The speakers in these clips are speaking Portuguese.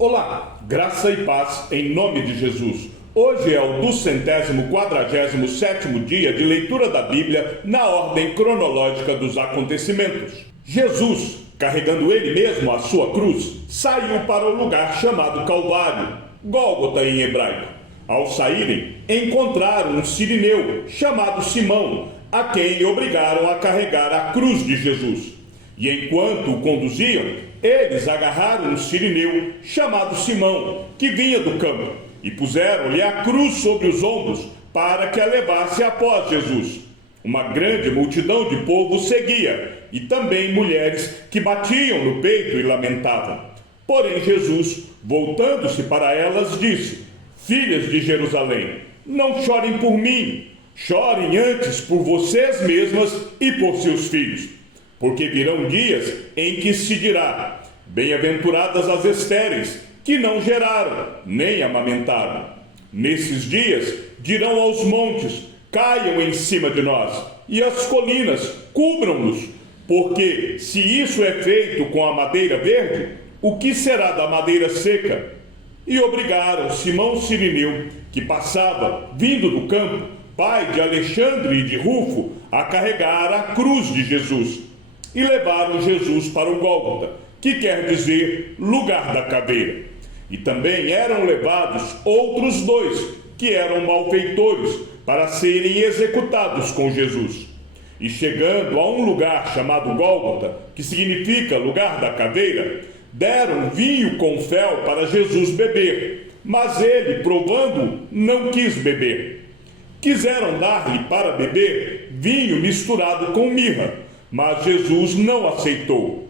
Olá, graça e paz em nome de Jesus. Hoje é o 247º dia de leitura da Bíblia na ordem cronológica dos acontecimentos. Jesus, carregando ele mesmo a sua cruz, saiu para o lugar chamado Calvário, Gólgota em hebraico. Ao saírem, encontraram um sirineu chamado Simão, a quem obrigaram a carregar a cruz de Jesus. E enquanto o conduziam, eles agarraram um sirineu chamado Simão, que vinha do campo, e puseram-lhe a cruz sobre os ombros para que a levasse após Jesus. Uma grande multidão de povo seguia, e também mulheres que batiam no peito e lamentavam. Porém Jesus, voltando-se para elas, disse: Filhas de Jerusalém, não chorem por mim, chorem antes por vocês mesmas e por seus filhos. Porque virão dias em que se dirá: bem-aventuradas as estéreis, que não geraram, nem amamentaram. Nesses dias dirão aos montes: caiam em cima de nós, e as colinas cubram-nos. Porque se isso é feito com a madeira verde, o que será da madeira seca? E obrigaram Simão Sirineu, que passava, vindo do campo, pai de Alexandre e de Rufo, a carregar a cruz de Jesus. E levaram Jesus para o Gólgota, que quer dizer lugar da caveira. E também eram levados outros dois, que eram malfeitores, para serem executados com Jesus. E chegando a um lugar chamado Gólgota, que significa lugar da caveira, deram vinho com fel para Jesus beber, mas ele, provando, não quis beber. Quiseram dar-lhe para beber vinho misturado com mirra, mas Jesus não aceitou.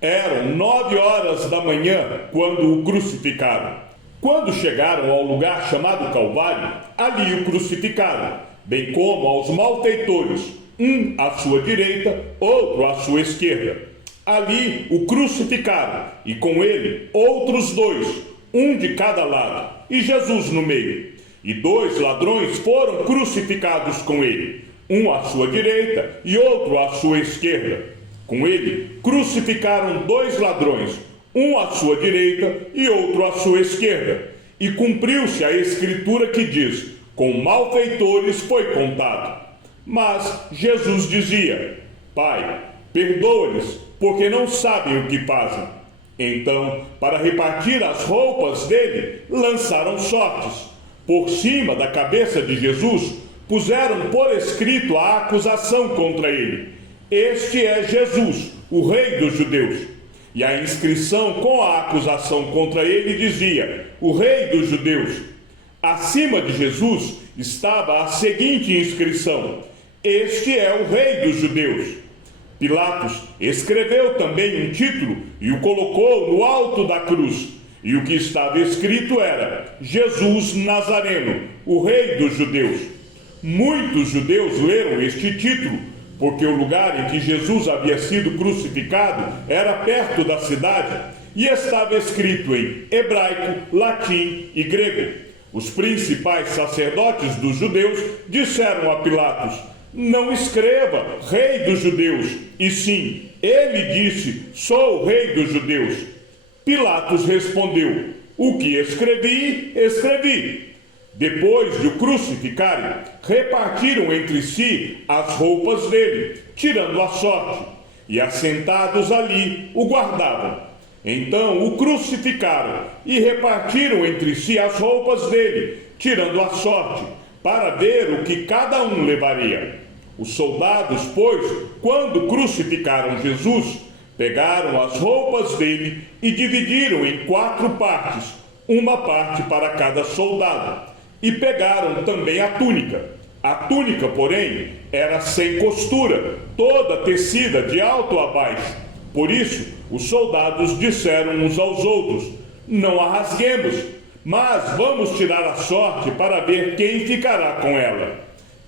Eram 9 horas da manhã quando o crucificaram. Quando chegaram ao lugar chamado Calvário, ali o crucificaram, bem como aos malfeitores, um à sua direita, outro à sua esquerda. Ali o crucificaram, e com ele outros dois, um de cada lado, e Jesus no meio. E 2 ladrões foram crucificados com ele, um à sua direita e outro à sua esquerda. Com ele crucificaram 2 ladrões, um à sua direita e outro à sua esquerda. E cumpriu-se a escritura que diz: com malfeitores foi contado. Mas Jesus dizia: Pai, perdoa-lhes, porque não sabem o que fazem. Então, para repartir as roupas dele, lançaram sortes. Por cima da cabeça de Jesus, puseram por escrito a acusação contra ele: Este é Jesus, o Rei dos Judeus. E a inscrição com a acusação contra ele dizia: O Rei dos Judeus. Acima de Jesus estava a seguinte inscrição: Este é o Rei dos Judeus. Pilatos escreveu também um título e o colocou no alto da cruz. E o que estava escrito era: Jesus Nazareno, o Rei dos Judeus. Muitos judeus leram este título, porque o lugar em que Jesus havia sido crucificado era perto da cidade e estava escrito em hebraico, latim e grego. Os principais sacerdotes dos judeus disseram a Pilatos: Não escreva Rei dos Judeus, e sim, ele disse: Sou o Rei dos Judeus. Pilatos respondeu: O que escrevi, escrevi. Depois de o crucificarem, repartiram entre si as roupas dele, tirando a sorte, e assentados ali o guardavam. Então o crucificaram e repartiram entre si as roupas dele, tirando a sorte, para ver o que cada um levaria. Os soldados, pois, quando crucificaram Jesus, pegaram as roupas dele e dividiram em 4 partes, uma parte para cada soldado. E pegaram também a túnica. A túnica, porém, era sem costura, toda tecida de alto a baixo. Por isso, os soldados disseram uns aos outros: Não a rasguemos, mas vamos tirar a sorte para ver quem ficará com ela.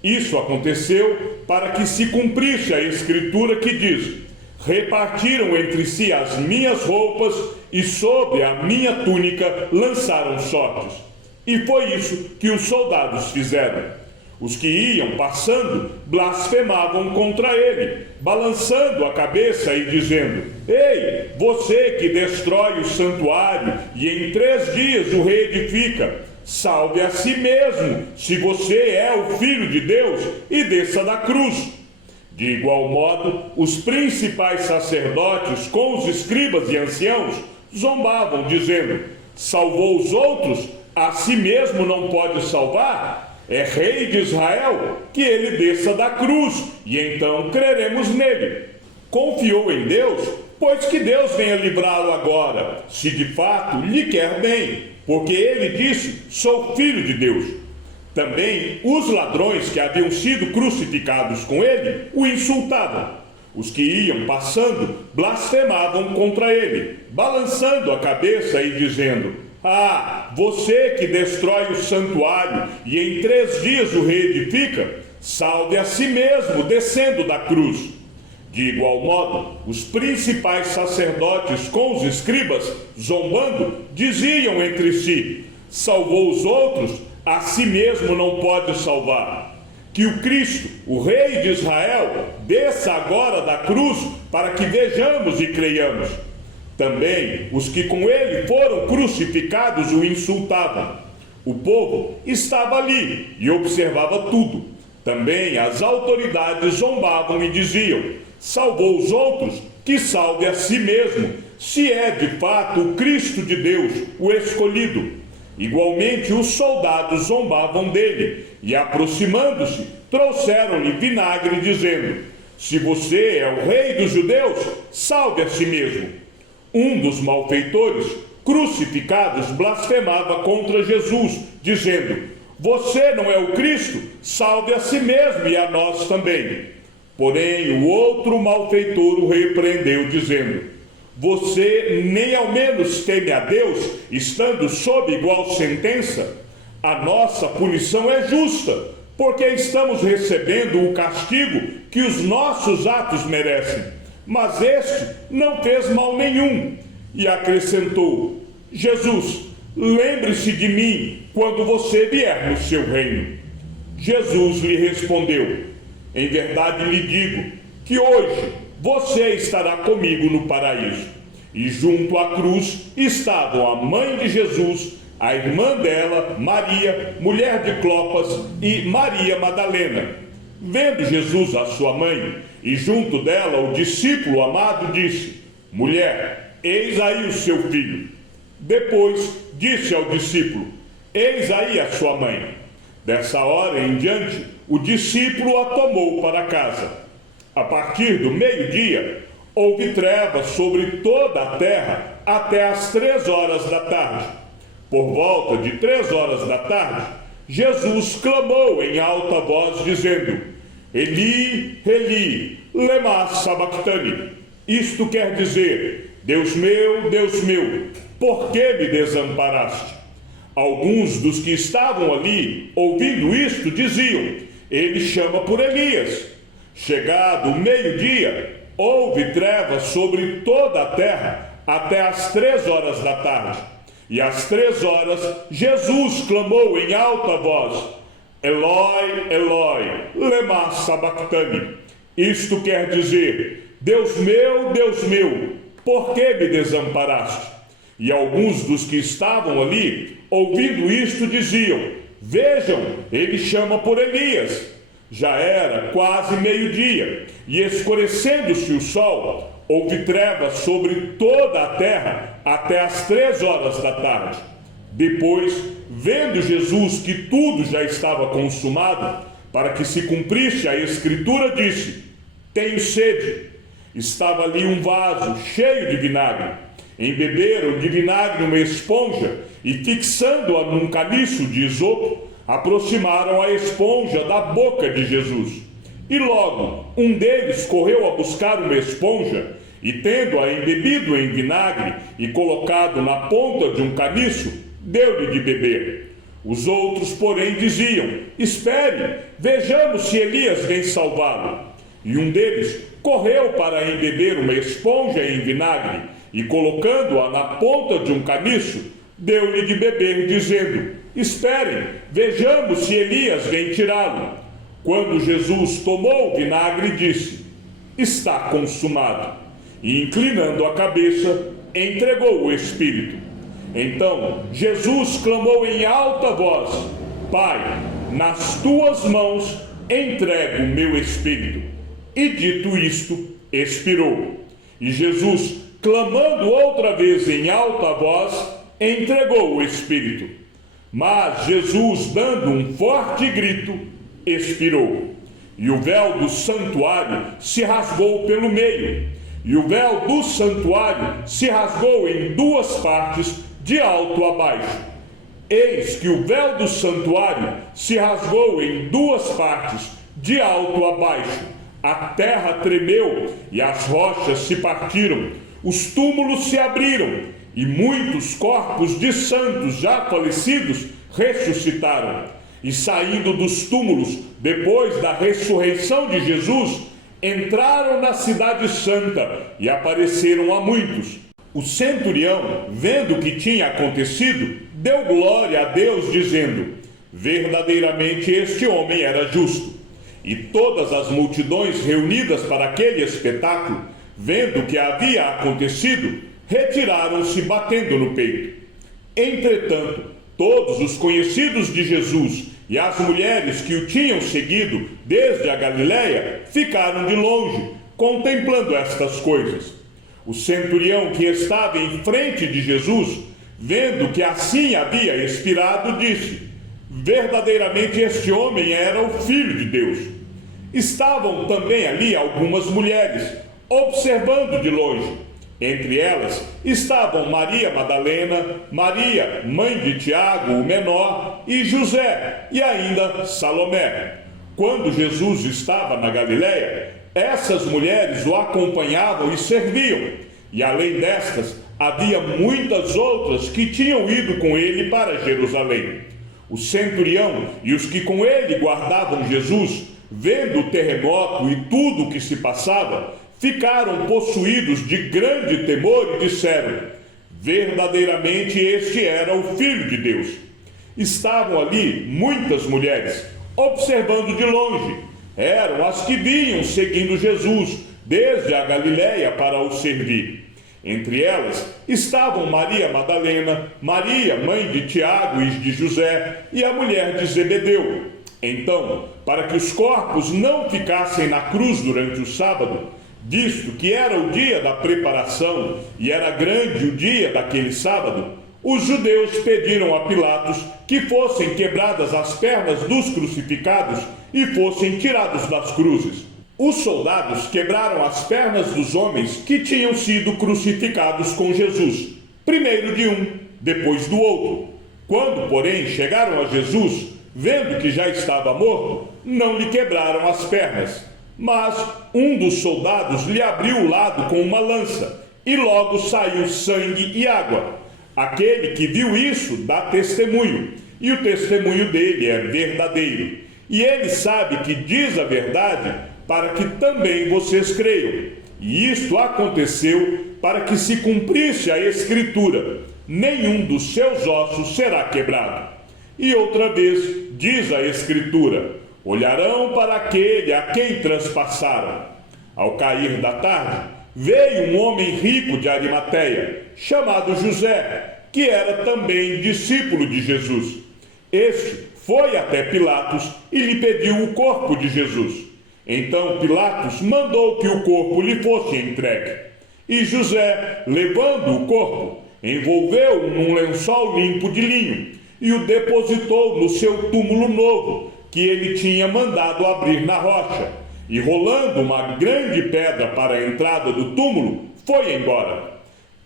Isso aconteceu para que se cumprisse a escritura que diz: Repartiram entre si as minhas roupas e sobre a minha túnica lançaram sortes. E foi isso que os soldados fizeram. Os que iam passando blasfemavam contra ele, balançando a cabeça e dizendo: Ei, você que destrói o santuário e em 3 dias o reedifica, salve a si mesmo, se você é o Filho de Deus, e desça da cruz. De igual modo, os principais sacerdotes com os escribas e anciãos zombavam, dizendo: Salvou os outros, a si mesmo não pode salvar? É rei de Israel, que ele desça da cruz, e então creremos nele. Confiou em Deus, pois que Deus venha livrá-lo agora, se de fato lhe quer bem, porque ele disse: sou filho de Deus. Também os ladrões que haviam sido crucificados com ele o insultavam. Os que iam passando blasfemavam contra ele, balançando a cabeça e dizendo: Ah, você que destrói o santuário e em 3 dias o reedifica, salve a si mesmo descendo da cruz. De igual modo, os principais sacerdotes com os escribas, zombando, diziam entre si: Salvou os outros, a si mesmo não pode salvar. Que o Cristo, o Rei de Israel, desça agora da cruz para que vejamos e creiamos. Também os que com ele foram crucificados o insultavam. O povo estava ali e observava tudo. Também as autoridades zombavam e diziam: Salvou os outros, que salve a si mesmo, se é de fato o Cristo de Deus, o escolhido. Igualmente os soldados zombavam dele e, aproximando-se, trouxeram-lhe vinagre, dizendo: Se você é o rei dos judeus, salve a si mesmo. Um dos malfeitores crucificados blasfemava contra Jesus, dizendo: Você não é o Cristo? Salve a si mesmo e a nós também. Porém, o outro malfeitor o repreendeu, dizendo: Você nem ao menos teme a Deus, estando sob igual sentença? A nossa punição é justa, porque estamos recebendo o castigo que os nossos atos merecem. Mas este não fez mal nenhum. E acrescentou: Jesus, lembre-se de mim quando você vier no seu reino. Jesus lhe respondeu: Em verdade lhe digo que hoje você estará comigo no paraíso. E junto à cruz estavam a mãe de Jesus, a irmã dela, Maria, mulher de Clopas, e Maria Madalena. Vendo Jesus a sua mãe, e junto dela o discípulo amado, disse: Mulher, eis aí o seu filho. Depois disse ao discípulo: Eis aí a sua mãe. Dessa hora em diante, o discípulo a tomou para casa. A partir do meio-dia, houve trevas sobre toda a terra até às 3 horas da tarde. Por volta de 3 horas da tarde, Jesus clamou em alta voz, dizendo: Eli, Eli, lema sabachthani. Isto quer dizer: Deus meu, por que me desamparaste? Alguns dos que estavam ali, ouvindo isto, diziam: Ele chama por Elias. Chegado o meio-dia, houve trevas sobre toda a terra até às 3 horas da tarde. E às 3 horas, Jesus clamou em alta voz: Eloi, Eloi, lema sabachthani. Isto quer dizer: Deus meu, por que me desamparaste? E alguns dos que estavam ali, ouvindo isto, diziam: Vejam, ele chama por Elias. Já era quase meio-dia, e escurecendo-se o sol, houve trevas sobre toda a terra até às 3 horas da tarde. Depois, vendo Jesus que tudo já estava consumado, para que se cumprisse a escritura, disse: Tenho sede. Estava ali um vaso cheio de vinagre. Embeberam de vinagre uma esponja e, fixando-a num caniço de isopo, aproximaram a esponja da boca de Jesus. E logo um deles correu a buscar uma esponja e, tendo-a embebido em vinagre e colocado na ponta de um caniço, deu-lhe de beber. Os outros, porém, diziam: Espere, vejamos se Elias vem salvá-lo. E um deles correu para embeber uma esponja em vinagre e, colocando-a na ponta de um caniço, deu-lhe de beber, dizendo: esperem, vejamos se Elias vem tirá-lo. Quando Jesus tomou o vinagre, disse: está consumado. E inclinando a cabeça, entregou o Espírito. Então Jesus clamou em alta voz: Pai, nas tuas mãos entrego o meu espírito. E dito isto, expirou. E Jesus, clamando outra vez em alta voz, entregou o espírito. Mas Jesus, dando um forte grito, expirou. E o véu do santuário se rasgou pelo meio. E o véu do santuário se rasgou em duas partes, de alto a baixo. Eis que o véu do santuário se rasgou em duas partes, de alto a baixo. A terra tremeu e as rochas se partiram, os túmulos se abriram e muitos corpos de santos já falecidos ressuscitaram. E saindo dos túmulos, depois da ressurreição de Jesus, entraram na cidade santa e apareceram a muitos. O centurião, vendo o que tinha acontecido, deu glória a Deus, dizendo: verdadeiramente este homem era justo. E todas as multidões reunidas para aquele espetáculo, vendo o que havia acontecido, retiraram-se batendo no peito. Entretanto, todos os conhecidos de Jesus e as mulheres que o tinham seguido desde a Galiléia ficaram de longe, contemplando estas coisas. O centurião que estava em frente de Jesus, vendo que assim havia expirado, disse: verdadeiramente este homem era o Filho de Deus. Estavam também ali algumas mulheres, observando de longe. Entre elas estavam Maria Madalena, Maria, mãe de Tiago, o menor, e José, e ainda Salomé. Quando Jesus estava na Galiléia, essas mulheres o acompanhavam e serviam, e além destas, havia muitas outras que tinham ido com ele para Jerusalém. O centurião e os que com ele guardavam Jesus, vendo o terremoto e tudo o que se passava, ficaram possuídos de grande temor e disseram: verdadeiramente este era o Filho de Deus. Estavam ali muitas mulheres, observando de longe. Eram as que vinham seguindo Jesus desde a Galiléia para o servir. Entre elas estavam Maria Madalena, Maria, mãe de Tiago e de José, e a mulher de Zebedeu. Então, para que os corpos não ficassem na cruz durante o sábado, visto que era o dia da preparação e era grande o dia daquele sábado, os judeus pediram a Pilatos que fossem quebradas as pernas dos crucificados e fossem tirados das cruzes. Os soldados quebraram as pernas dos homens que tinham sido crucificados com Jesus, primeiro de um, depois do outro. Quando, porém, chegaram a Jesus, vendo que já estava morto, não lhe quebraram as pernas. Mas um dos soldados lhe abriu o lado com uma lança, e logo saiu sangue e água. Aquele que viu isso dá testemunho, e o testemunho dele é verdadeiro. E ele sabe que diz a verdade, para que também vocês creiam. E isto aconteceu para que se cumprisse a Escritura: nenhum dos seus ossos será quebrado. E outra vez diz a Escritura: olharão para aquele a quem transpassaram. Ao cair da tarde, veio um homem rico de Arimateia, chamado José, que era também discípulo de Jesus. Este foi até Pilatos e lhe pediu o corpo de Jesus. Então Pilatos mandou que o corpo lhe fosse entregue. E José, levando o corpo, envolveu-o num lençol limpo de linho e o depositou no seu túmulo novo, que ele tinha mandado abrir na rocha. E rolando uma grande pedra para a entrada do túmulo, foi embora.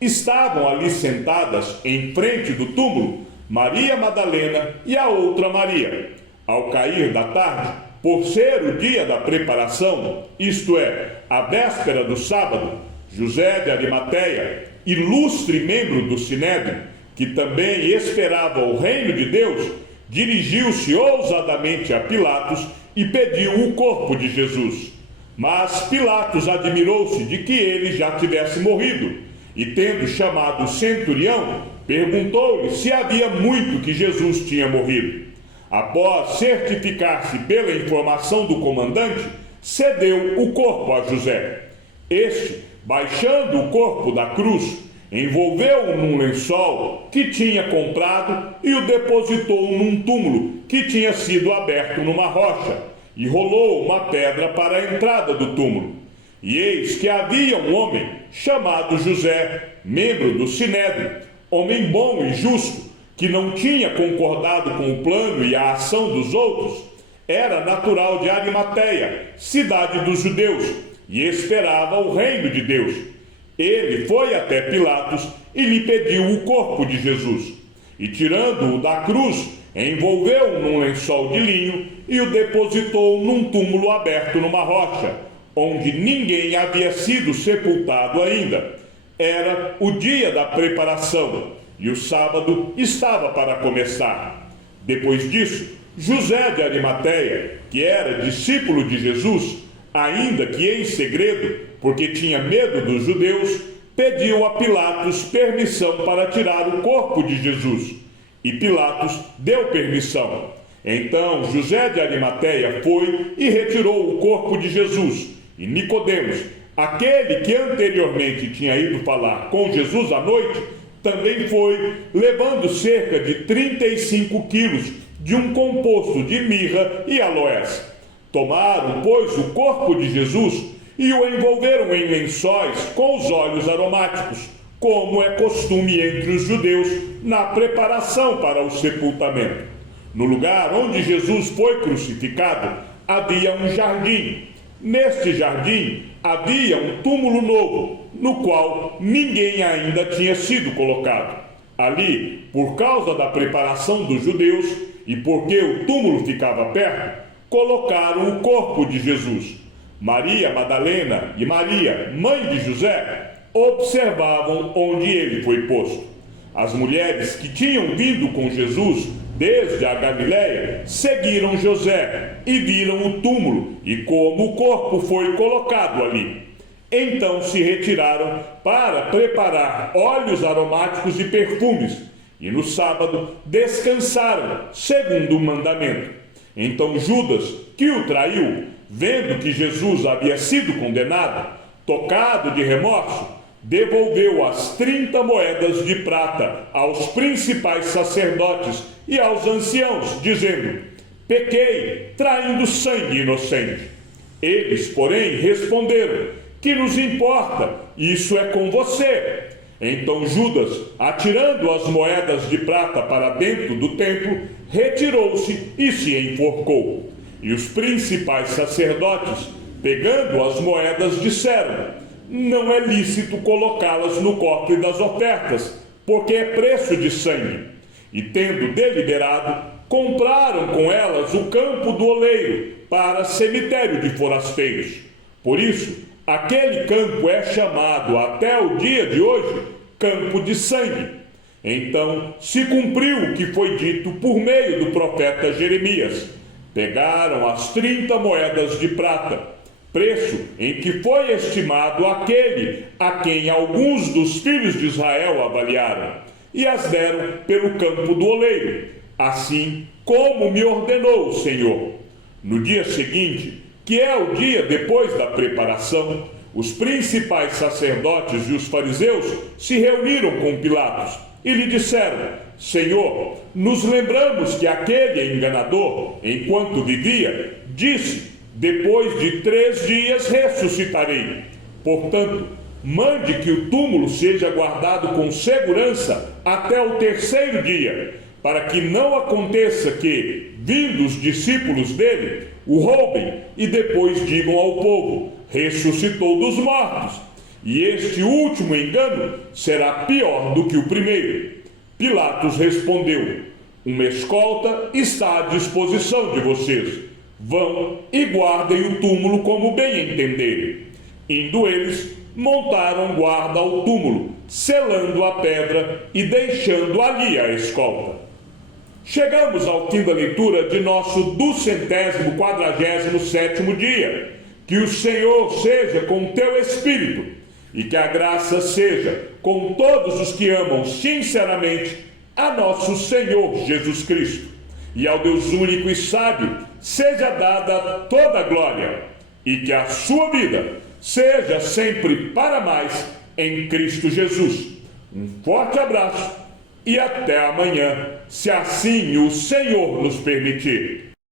Estavam ali sentadas em frente do túmulo Maria Madalena e a outra Maria. Ao cair da tarde, por ser o dia da preparação, isto é, a véspera do sábado, José de Arimateia, ilustre membro do Sinédrio, que também esperava o reino de Deus, dirigiu-se ousadamente a Pilatos e pediu o corpo de Jesus. Mas Pilatos admirou-se de que ele já tivesse morrido, e tendo chamado o centurião, perguntou-lhe se havia muito que Jesus tinha morrido. Após certificar-se pela informação do comandante, cedeu o corpo a José. Este, baixando o corpo da cruz, envolveu-o num lençol que tinha comprado e o depositou num túmulo que tinha sido aberto numa rocha, e rolou uma pedra para a entrada do túmulo. E eis que havia um homem chamado José, membro do Sinédrio, homem bom e justo, que não tinha concordado com o plano e a ação dos outros. Era natural de Arimateia, cidade dos judeus, e esperava o reino de Deus. Ele foi até Pilatos e lhe pediu o corpo de Jesus. E tirando-o da cruz, envolveu-o num lençol de linho e o depositou num túmulo aberto numa rocha, onde ninguém havia sido sepultado ainda. Era o dia da preparação, e o sábado estava para começar. Depois disso, José de Arimateia, que era discípulo de Jesus, ainda que em segredo, porque tinha medo dos judeus, pediu a Pilatos permissão para tirar o corpo de Jesus. E Pilatos deu permissão. Então José de Arimateia foi e retirou o corpo de Jesus. E Nicodemos, aquele que anteriormente tinha ido falar com Jesus à noite, também foi, levando cerca de 35 quilos de um composto de mirra e aloés. Tomaram, pois, o corpo de Jesus e o envolveram em lençóis com os óleos aromáticos, como é costume entre os judeus na preparação para o sepultamento. No lugar onde Jesus foi crucificado, havia um jardim. Neste jardim havia um túmulo novo, no qual ninguém ainda tinha sido colocado. Ali, por causa da preparação dos judeus e porque o túmulo ficava perto, colocaram o corpo de Jesus. Maria Madalena e Maria, mãe de José, observavam onde ele foi posto. As mulheres que tinham vindo com Jesus desde a Galiléia seguiram José e viram o túmulo e como o corpo foi colocado ali. Então se retiraram para preparar óleos aromáticos e perfumes, e no sábado descansaram, segundo o mandamento. Então Judas, que o traiu, vendo que Jesus havia sido condenado, tocado de remorso, devolveu as 30 moedas de prata aos principais sacerdotes e aos anciãos, dizendo: pequei, traindo sangue inocente. Eles, porém, responderam: que nos importa? Isso é com você. Então Judas, atirando as moedas de prata para dentro do templo, retirou-se e se enforcou. E os principais sacerdotes, pegando as moedas, disseram: não é lícito colocá-las no cofre das ofertas, porque é preço de sangue. E tendo deliberado, compraram com elas o campo do oleiro para cemitério de forasteiros. Por isso, aquele campo é chamado até o dia de hoje campo de sangue. Então se cumpriu o que foi dito por meio do profeta Jeremias. Pegaram as 30 moedas de prata, preço em que foi estimado aquele a quem alguns dos filhos de Israel avaliaram, e as deram pelo campo do oleiro, assim como me ordenou o Senhor. No dia seguinte, que é o dia depois da preparação, os principais sacerdotes e os fariseus se reuniram com Pilatos e lhe disseram: Senhor, nos lembramos que aquele enganador, enquanto vivia, disse: depois de 3 dias ressuscitarei. Portanto, mande que o túmulo seja guardado com segurança até o 3º dia, para que não aconteça que, vindo os discípulos dele, o roubem e depois digam ao povo: ressuscitou dos mortos. E este último engano será pior do que o primeiro. Pilatos respondeu: uma escolta está à disposição de vocês. Vão e guardem o túmulo como bem entenderem. Indo eles, montaram guarda ao túmulo, selando a pedra e deixando ali a escolta. Chegamos ao fim da leitura de nosso 247º dia. Que o Senhor seja com teu espírito. E que a graça seja com todos os que amam sinceramente a nosso Senhor Jesus Cristo. E ao Deus único e sábio seja dada toda a glória, e que a sua vida seja sempre para mais em Cristo Jesus. Um forte abraço e até amanhã, se assim o Senhor nos permitir.